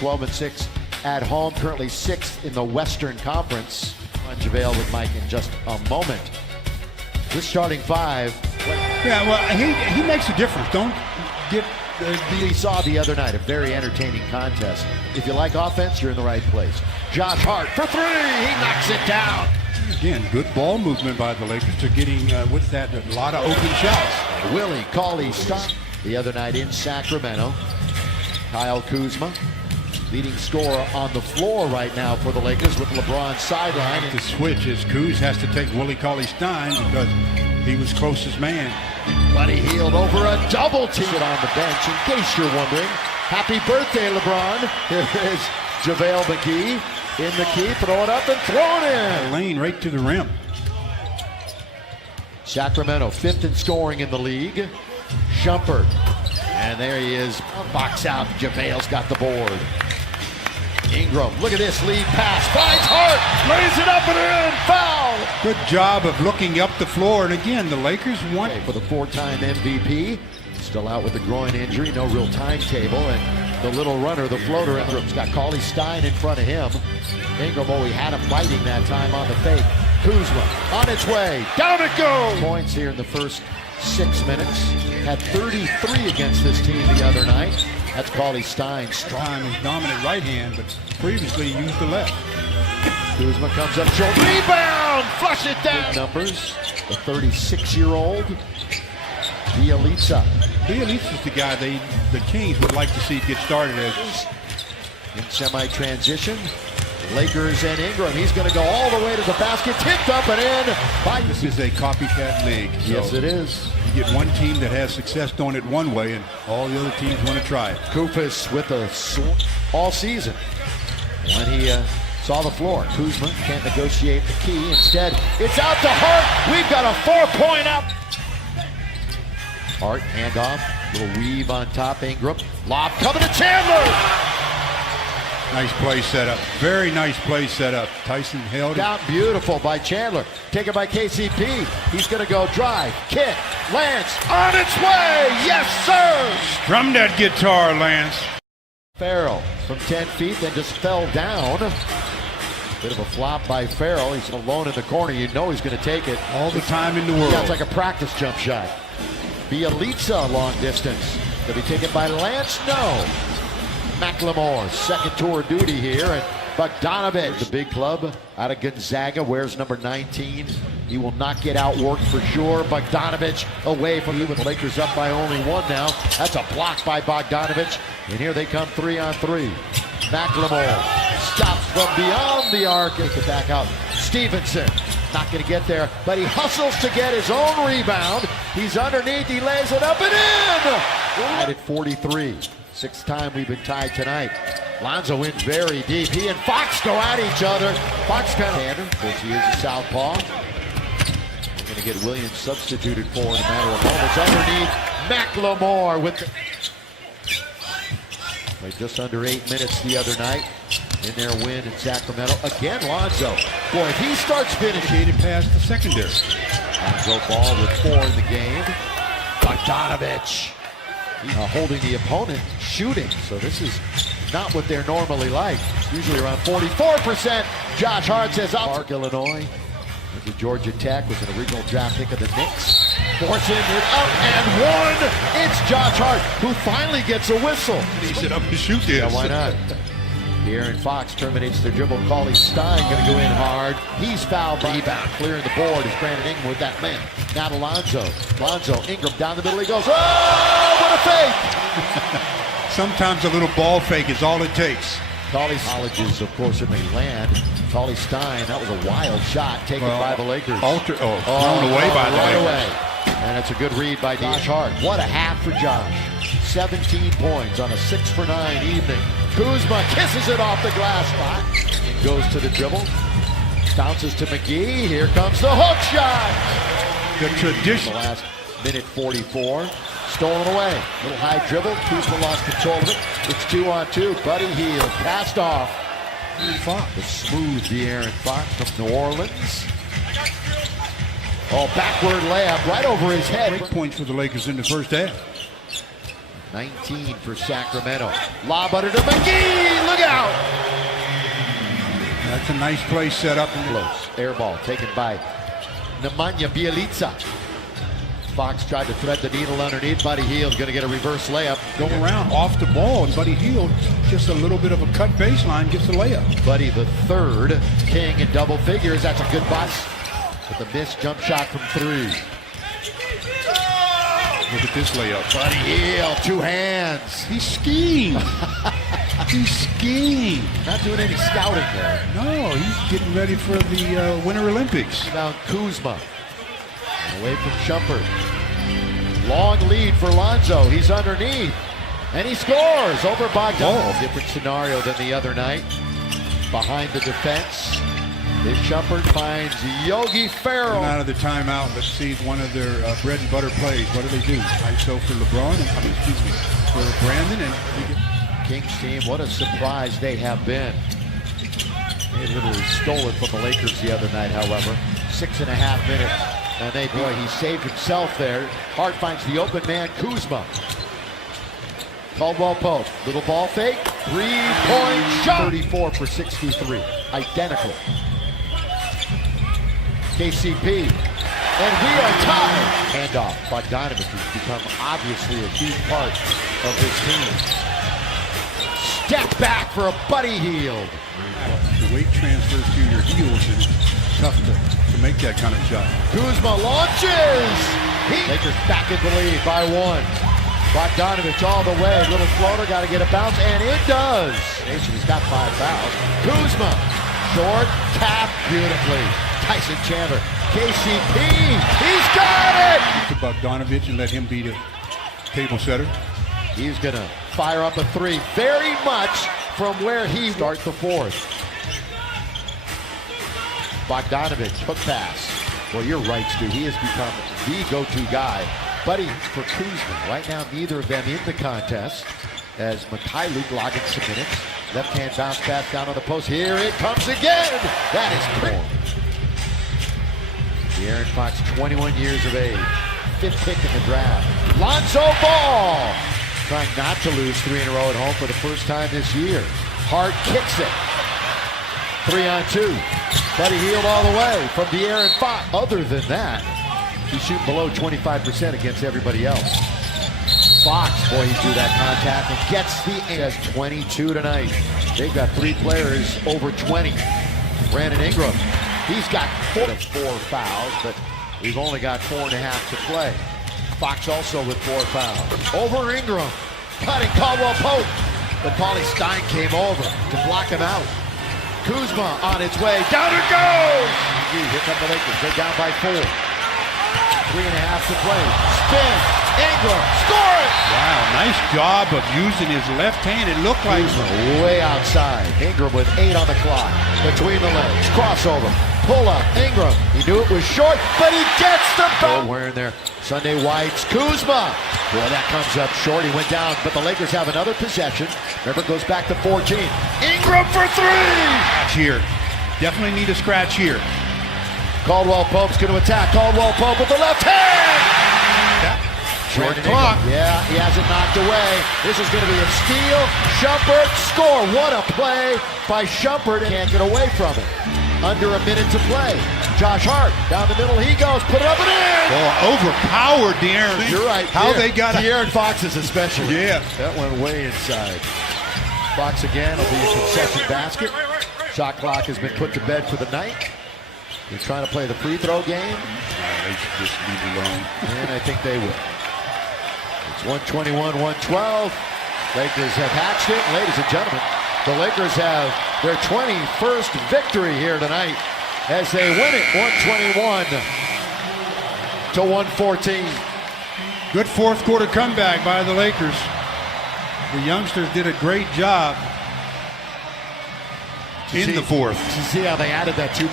12-6 at home, currently 6th in the Western Conference. On JaVale with Mike in just a moment. This starting five. Yeah, well, he makes a difference. Don't get We saw the other night a very entertaining contest. If you like offense, you're in the right place. Josh Hart for three. He knocks it down. Again, good ball movement by the Lakers to getting with that a lot of open shots. Willie Cauley-Stein the other night in Sacramento. Kyle Kuzma, leading scorer on the floor right now for the Lakers with LeBron sideline. The switch is Kuz has to take Willie Cauley-Stein because he was closest man. Buddy Hield over a double team on the bench, in case you're wondering. Happy birthday, LeBron. Here is JaVale McGee in the key, throw it up and throw it in. Lane right to the rim. Sacramento, 5th in scoring in the league. Shumpert, and there he is. Box out, JaVale's got the board. Ingram, look at this lead pass, finds Hart, lays it up and in, foul! Good job of looking up the floor, and again, the Lakers won. For the 4-time MVP, still out with a groin injury, no real timetable, and the little runner, the floater, Ingram's got Cauley-Stein in front of him. Ingram, he had him fighting that time on the fake. Kuzma, on its way, down it goes! Points here in the first 6 minutes. Had 33 against this team the other night. That's Cauley-Stein. Stein is dominant right hand, but previously used the left. Kuzma comes up short. Rebound! Flush it down! Big numbers. The 36-year-old Bielitsa. Bielitsa's the guy the Kings would like to see get started as. In semi-transition, Lakers and Ingram. He's going to go all the way to the basket. Tipped up and in. This is a copycat league. So yes, it is. You get one team that has success doing it one way, and all the other teams want to try it. Kufis with a all season. When he saw the floor, Kuzma can't negotiate the key. Instead, it's out to Hart. We've got a 4-point up. Hart, handoff, little weave on top. Ingram, lob coming to Chandler. Nice play set up. Very nice play set up. Tyson held it. Down beautiful by Chandler. Taken by KCP. He's going to go drive, kick, Lance on its way. Yes, sir. Strum that guitar, Lance. Farrell from 10 feet, then just fell down. Bit of a flop by Farrell. He's alone in the corner. You know he's going to take it. All the time in the world. Yeah, it's like a practice jump shot. Bielitsa long distance. To be taken by Lance? No. McLemore, second tour duty here, and Bogdanovich, the big club out of Gonzaga, wears number 19. He will not get outworked for sure. Bogdanovich away from you with Lakers up by only one now. That's a block by Bogdanovich, and here they come 3-on-3. McLemore stops from beyond the arc. Take it back out. Stevenson not going to get there, but he hustles to get his own rebound. He's underneath, he lays it up and in! Tied at 43. 6th time we've been tied tonight. Lonzo wins very deep. He and Fox go at each other. Fox kind of because he is a southpaw. Going to get Williams substituted for in a matter of moments. Underneath, McLemore with the... Played just under 8 minutes the other night in their win in Sacramento. Again, Lonzo. Boy, if he starts finishing it past the secondary. Lonzo ball with 4 in the game. Bogdanovich. Holding the opponent, shooting. So this is not what they're normally like. Usually around 44%. Josh Hart says, Park, Illinois. The Georgia Tech was an original draft pick of the Knicks. Forcing it up and one. It's Josh Hart who finally gets a whistle. He said, I'm going to shoot this. Yeah, why not? De'Aaron Fox terminates their dribble. Cauley-Stein going to go in hard. He's fouled. Rebound clearing the board is Brandon Ingram with that man. Now to Lonzo. Lonzo, Ingram down the middle. He goes, oh, what a fake. Sometimes a little ball fake is all it takes. Colleges, of course, in the land. Cauley-Stein, that was a wild shot taken by the Lakers. Thrown away by the Lakers. Away. And it's a good read by Josh Hart. What a half for Josh. 17 points on a 6-for-9 evening. Kuzma kisses it off the glass spot. It goes to the dribble. Bounces to McGee. Here comes the hook shot. The tradition. The last minute 44. Stolen away. Little high dribble. Kuzma lost control of it. It's 2-on-2. Buddy Hield passed off. The smooth De'Aaron Fox from New Orleans. Oh, backward layup right over his head. Great points for the Lakers in the first half. 19 for Sacramento. Lob under to McGee. Look a nice play set up. Close. Air ball taken by Nemanja Bjelica. Fox tried to thread the needle underneath. Buddy Hield's going to get a reverse layup. Go around off the ball, and Buddy Hield, just a little bit of a cut baseline, gets the layup. Buddy the third king in double figures. That's a good bust with a missed jump shot from three. Look at this layup. Buddy Hield, two hands. He's skiing. He's skiing. Not doing any scouting there. No, he's getting ready for the Winter Olympics. Now Kuzma. Away from Shumpert. Long lead for Lonzo. He's underneath. And he scores over Bogdan. Different scenario than the other night. Behind the defense. This Shumpert finds Yogi Ferrell. Out of the timeout, let's see one of their bread and butter plays. What do? ISO for LeBron, for Brandon. And Kings team, what a surprise they have been. They literally stole it from the Lakers the other night, however. 6.5 minutes. And he saved himself there. Hart finds the open man, Kuzma. Caldwell Pope, little ball fake, 3-point shot. 34 for 63, identical. KCP, and we are tied. Handoff, Bogdanovich has become obviously a huge part of this team. Step back for a Buddy Hield. The weight transfers to your heels is tough to make that kind of shot. Kuzma launches. Lakers back in the lead by one. Bogdanovich all the way. Little floater, got to get a bounce, and it does. He's got 5 fouls. Kuzma, short, tap beautifully. Tyson Chandler, KCP, he's got it! To Bogdanovich and let him be the table setter. He's going to fire up a three, very much from where he starts the fourth. Bogdanovich, hook pass. Well, you're right, Stu. He has become the go-to guy. Buddy for Kuzma. Right now, neither of them in the contest as Mikhailuk logging some minutes. Left-hand bounce pass down on the post. Here it comes again. That is pretty. De'Aaron Fox, 21 years of age. 5th pick in the draft. Lonzo Ball. Trying not to lose 3 in a row at home for the first time this year. Hart kicks it. 3-on-2. Buddy Hield all the way from De'Aaron Fox. Other than that, he's shooting below 25% against everybody else. Fox, boy, he drew that contact and gets the has 22 tonight. They've got 3 players over 20. Brandon Ingram, he's got 4 fouls, but we've only got 4.5 to play. Fox also with 4 fouls. Over Ingram, cutting Caldwell Pope, but Paulie Stein came over to block him out. Kuzma on its way, down it goes! Here come the Lakers, they're down by 4. 3.5 to play. Spin. Ingram. Score it! Wow, nice job of using his left hand. It looked like Kuzma way outside. Ingram with 8 on the clock. Between the legs. Crossover. Pull up. Ingram. He knew it was short, but he gets the ball. Wearing their Sunday whites. Kuzma. Boy, that comes up short. He went down, but the Lakers have another possession. Remember, it goes back to 14. Ingram for 3! scratch here. Definitely need a scratch here. Caldwell Pope's going to attack. Caldwell Pope with the left hand. Short clock. Yeah, he has it knocked away. This is going to be a steal. Shumpert score. What a play by Shumpert. Can't get away from it. Under a minute to play. Josh Hart down the middle. He goes. Put it up and in. Oh, overpowered De'Aaron. You're right. How they got De'Aaron Fox is especially. Yeah. That went way inside. Fox again will be a concession basket. Shot clock has been put to bed for the night. They're trying to play the free throw game. They should just leave it alone. And I think they will. It's 121-112. Lakers have hatched it. Ladies and gentlemen, the Lakers have their 21st victory here tonight as they win it 121-114. Good fourth quarter comeback by the Lakers. The youngsters did a great job in the fourth. You see how they added that 2